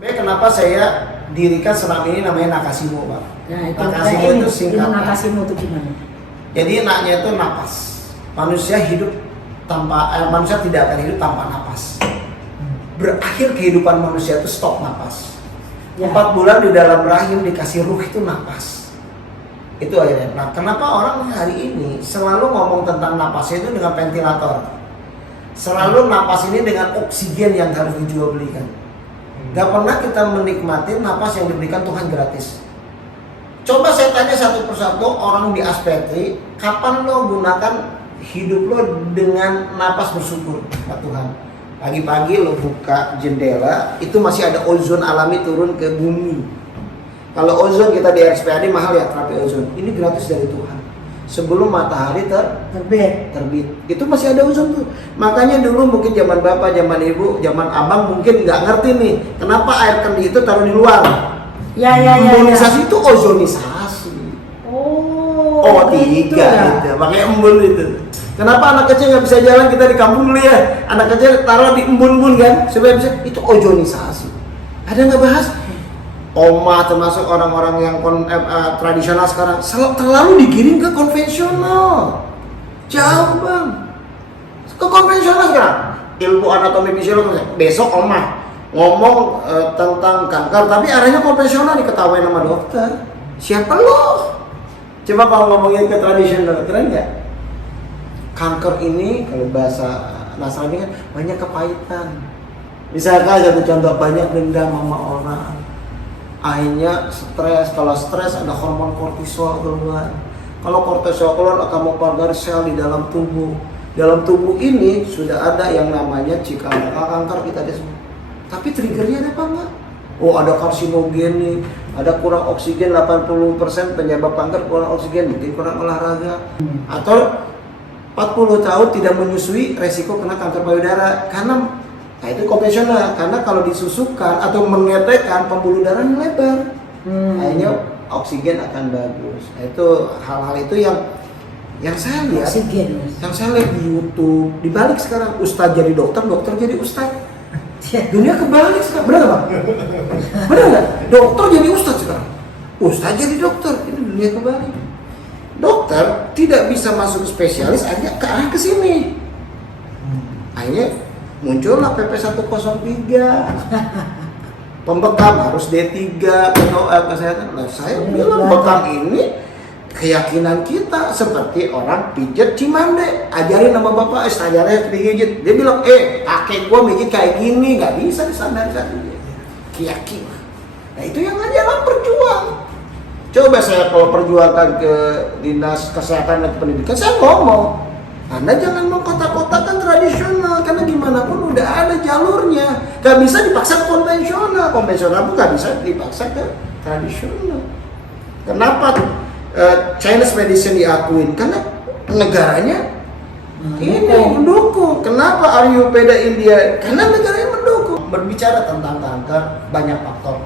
Sebenarnya kenapa saya dirikan senam ini namanya Nakashimo, Pak? Nah, itu Nakashimo itu singkatan. Nakashimo itu gimana? Jadi naknya itu napas. Manusia hidup manusia tidak akan hidup tanpa napas. Berakhir kehidupan manusia itu stop napas. Ya. 4 bulan di dalam rahim dikasih ruh itu napas. Itu akhirnya. Nah, kenapa orang hari ini selalu ngomong tentang napasnya itu dengan ventilator? Selalu napas ini dengan oksigen yang harus dijual belikan. Gak pernah kita menikmati napas yang diberikan Tuhan gratis. Coba saya tanya satu persatu orang di aspetri, kapan lo gunakan hidup lo dengan napas bersyukur kepada Tuhan? Pagi-pagi lo buka jendela, itu masih ada ozon alami turun ke bumi. Kalau ozon kita di RSPAD mahal ya, terapi ozon. Ini gratis dari Tuhan. Sebelum matahari terbit, itu masih ada ozon tuh. Makanya dulu mungkin zaman bapak, zaman ibu, zaman abang mungkin nggak ngerti nih, kenapa air kendi itu taruh di luar. Embonisasi itu ozonisasi. Oh, O3 ya? gitu, pakai embun itu. Kenapa anak kecil nggak bisa jalan, kita di kampung dulu ya, anak kecil taruh di embun-embun kan, supaya bisa, itu ozonisasi. Ada nggak bahas? Oma termasuk orang-orang yang tradisional sekarang terlalu digiring ke konvensional. Jauh bang. Ke konvensional sekarang. Ilmu anatomi fisiologi. Besok oma ngomong tentang kanker, tapi arahnya konvensional, diketahui nama dokter. Siapa lo? Coba kalau ngomongin ke tradisional, keren nggak? Kanker ini kalau bahasa Nasrani kan banyak kepahitan. Misalkan satu contoh, banyak dendam sama orang. Akhirnya stres, kalau stres ada hormon kortisol keluar. Kalau kortisol keluar akan mempengaruhi sel di dalam tubuh. Dalam tubuh ini sudah ada yang namanya cikal kanker kita disebut. Tapi triggernya ada apa enggak? Oh, ada karsinogen nih, ada kurang oksigen 80% penyebab kanker kurang oksigen, mungkin kurang olahraga. Atau 40 tahun tidak menyusui, resiko kena kanker payudara karena nah itu konvensional, karena kalau disusukkan atau mengetekkan pembuluh darah lebar, akhirnya oksigen akan bagus. Nah, itu hal-hal itu yang saya lihat, oksigen. Yang saya lihat di YouTube. Dibalik sekarang, ustadz jadi dokter, dokter jadi ustadz. Dunia kebalik sekarang, benar nggak bang? Benar nggak? Dokter jadi ustadz sekarang, ustadz jadi dokter. Ini dunia kebalik. Dokter tidak bisa masuk spesialis, hanya ke arah ke sini. Akhirnya muncullah PP 103. Pembekam harus D3, POA kesehatan. Nah, saya bilang bekam ini keyakinan kita seperti orang pijat Cimande. Ajarin nama bapak, ajarnya digigit. Dia bilang, kakek gua mikir kayak gini, nggak bisa disandarkan. Keyakinan. Nah itu yang ajaran berjuang. Coba saya kalau perjuangkan ke dinas kesehatan dan pendidikan, saya ngomong, Anda jangan mengkotak-kotakan tradisional, karena gimana pun udah ada jalurnya. Gak bisa dipaksa konvensional, konvensional pun gak bisa dipaksa ke tradisional. Kenapa Chinese medicine diakuin? Karena negaranya ini mendukung. Kenapa Ayurveda India? Karena negaranya mendukung. Berbicara tentang kanker, banyak faktor.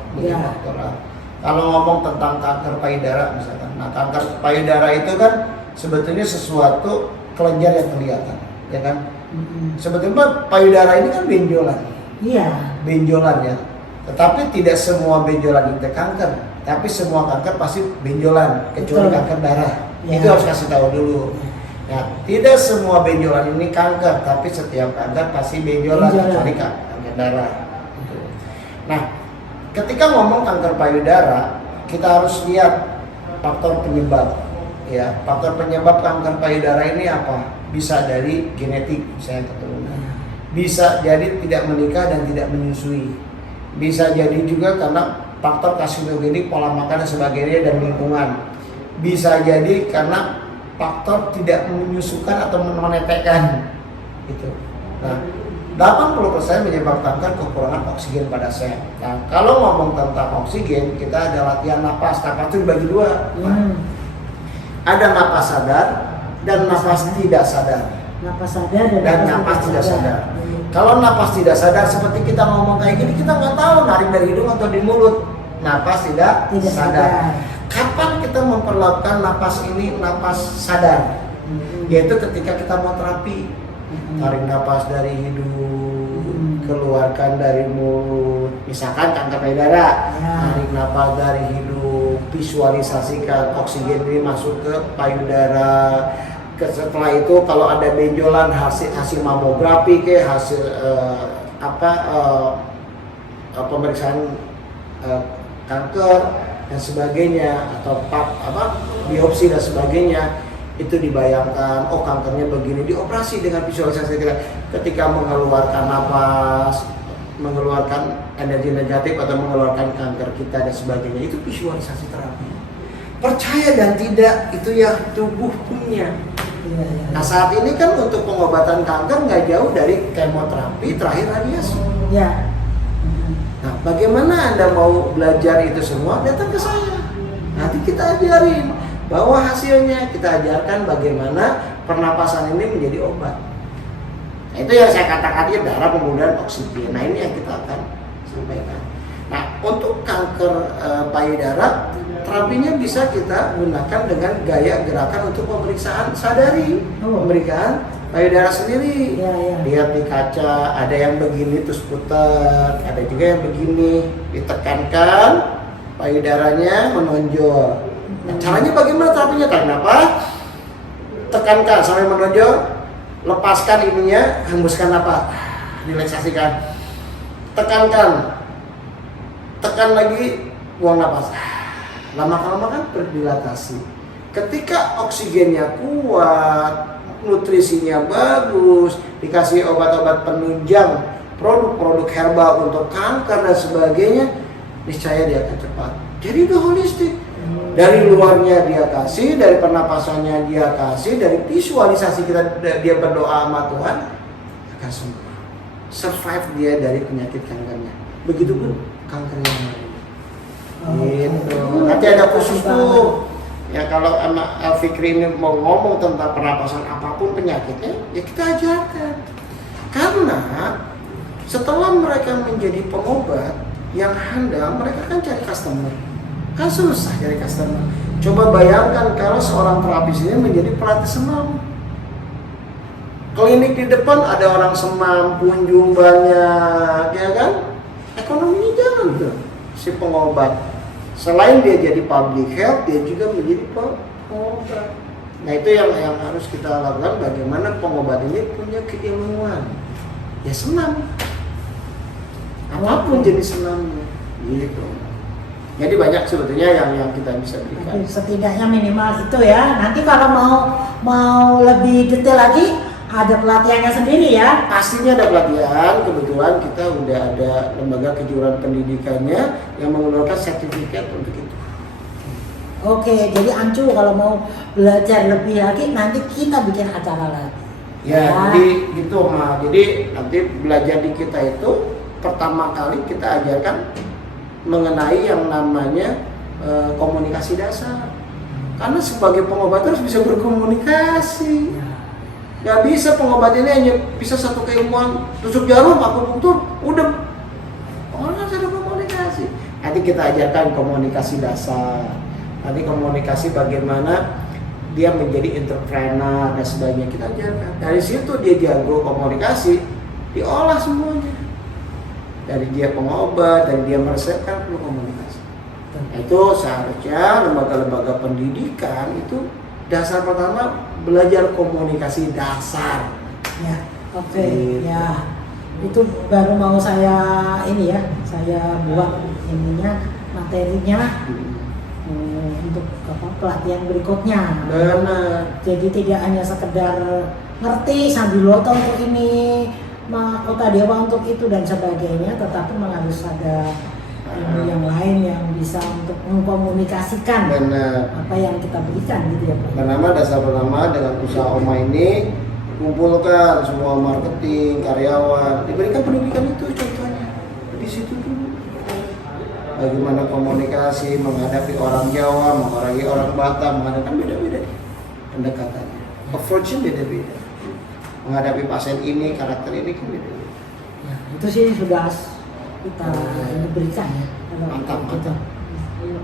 Kalau ngomong tentang kanker payudara misalkan, nah kanker payudara itu kan sebetulnya sesuatu kelenjar yang kelihatan, ya kan? Sebetulnya payudara ini kan benjolan. Iya. Benjolan ya. Tetapi tidak semua benjolan itu kanker, tapi semua kanker pasti benjolan, kecuali kanker darah. Ya. Itu harus kasih tahu dulu. Ya, tidak semua benjolan ini kanker, tapi setiap kanker pasti benjolan. Kecuali kanker darah. Nah, ketika ngomong kanker payudara, kita harus lihat faktor penyebab. Ya, faktor penyebab kanker payudara ini apa? Bisa dari genetik, misalnya keturunan. Bisa jadi tidak menikah dan tidak menyusui. Bisa jadi juga karena faktor karsinogenik, pola makan dan sebagainya, dan lingkungan. Bisa jadi karena faktor tidak menyusukan atau menetekkan. Gitu. Nah, 80% menyebab kanker kekurangan oksigen pada sel. Nah, kalau ngomong tentang oksigen, kita ada latihan napas. Napas itu dibagi dua. Ada napas sadar dan napas tidak sadar. Napas sadar dan napas tidak sadar. Kalau napas tidak sadar, seperti kita ngomong kayak gini, kita nggak tahu narik dari hidung atau di mulut. Napas tidak sadar. Kapan kita memperlakukan napas ini napas sadar? Yaitu ketika kita mau terapi. Tarik napas dari hidung, keluarkan dari mulut, misalkan kanker payudara, Ya. tarik napas dari hidung, visualisasikan oksigen ini masuk ke payudara. Setelah itu kalau ada benjolan hasil mamografi ke hasil pemeriksaan kanker dan sebagainya atau biopsi dan sebagainya, itu dibayangkan oh kankernya begini, dioperasi dengan visualisasi kita ketika mengeluarkan napas, mengeluarkan energi negatif atau mengeluarkan kanker kita dan sebagainya, itu visualisasi terapi. Percaya dan tidak itu ya tubuh punya. Iya, iya. Nah saat ini kan untuk pengobatan kanker nggak jauh dari kemoterapi terakhir radiasi. Ya. Nah bagaimana Anda mau belajar itu semua, datang ke saya, nanti kita ajarin bahwa hasilnya, kita ajarkan bagaimana pernapasan ini menjadi obat. Nah, itu yang saya katakan tadi, darah penggunaan oksigen. Nah ini yang kita akan sampaikan. Nah untuk kanker payudara, terapinya bisa kita gunakan dengan gaya gerakan untuk pemeriksaan sadari, pemeriksaan payudara sendiri. Ya, ya. Lihat di kaca, ada yang begini terus putar, ada juga yang begini, ditekankan payudaranya menonjol. Nah, caranya bagaimana terapinya? Tarik napas, tekankan sampai menonjol, lepaskan ininya, hembuskan napas, relaksasikan, tekankan, tekan lagi, buang napas. Lama-lama kan berdilatasi. Ketika oksigennya kuat, nutrisinya bagus, dikasih obat-obat penunjang, produk-produk herbal untuk kanker dan sebagainya, niscaya dia akan cepat. Jadi udah holistik. Dari luarnya dia kasih, dari pernapasannya dia kasih, dari visualisasi kita dia berdoa sama Tuhan, akan sembuh. Survive dia dari penyakit kankernya. Begitupun kanker yang lain. Gitu. Nanti ada khusus tuh. Ya kalau anak Fikri ini mau ngomong tentang pernapasan apapun penyakitnya, ya kita ajarkan. Karena setelah mereka menjadi pengobat yang handal, mereka kan cari customer. Kan susah cari customer. Coba bayangkan kalau seorang terapis ini menjadi pelatih senam. Klinik di depan ada orang senam, kunjung banyak, ya kan? Ekonominya jalan tuh si pengobat. Selain dia jadi public health, dia juga menjadi pengobat. Nah itu yang harus kita lakukan, bagaimana pengobat ini punya keilmuan. Ya senam. Apapun jenis senamnya. Gitu. Jadi banyak sebetulnya yang kita bisa berikan. Setidaknya minimal itu ya. Nanti kalau mau lebih detail lagi, ada pelatihannya sendiri ya. Pastinya ada pelatihan. Kebetulan kita udah ada lembaga kejuruan pendidikannya yang mengeluarkan sertifikat untuk itu. Oke, jadi Ancu kalau mau belajar lebih lagi, nanti kita bikin acara lagi. Ya, jadi gitu Ma. Jadi nanti belajar di kita itu pertama kali kita ajarkan mengenai yang namanya komunikasi dasar. Karena sebagai pengobat harus bisa berkomunikasi. Gak bisa pengobat ini hanya bisa satu keilmuan, tusuk jarum, akupunktur, udah. Orang harus ada komunikasi. Nanti kita ajarkan komunikasi dasar. Nanti komunikasi bagaimana dia menjadi entrepreneur dan sebagainya, kita ajarkan. Dari situ dia jago komunikasi, diolah semuanya. Dari dia pengobat, dari dia meresepkan, perlu komunikasi. Nah, itu seharusnya lembaga-lembaga pendidikan itu dasar pertama belajar komunikasi dasar. Ya, oke. Ya, itu baru mau saya ini ya, saya buat ininya materinya untuk pelatihan berikutnya. Benar. Jadi tidak hanya sekedar ngerti Sambiloto untuk ini, Kota Dewa untuk itu dan sebagainya, tetapi harus ada ilmu yang lain yang bisa untuk mengkomunikasikan apa yang kita berikan gitu ya Pak. Pertama, dasar pertama dengan usaha Oma ini kumpulkan semua marketing, karyawan, diberikan pendidikan itu contohnya di situ dulu. Bagaimana komunikasi menghadapi orang Jawa, menghadapi orang Batak, menghadapi beda-beda pendekatannya, approach-nya beda-beda. Menghadapi pasien ini, karakter ini kan beda-beda. Ya, itu sih sudah kita berikan ya. Mantap, Kita. mantap. Ayo.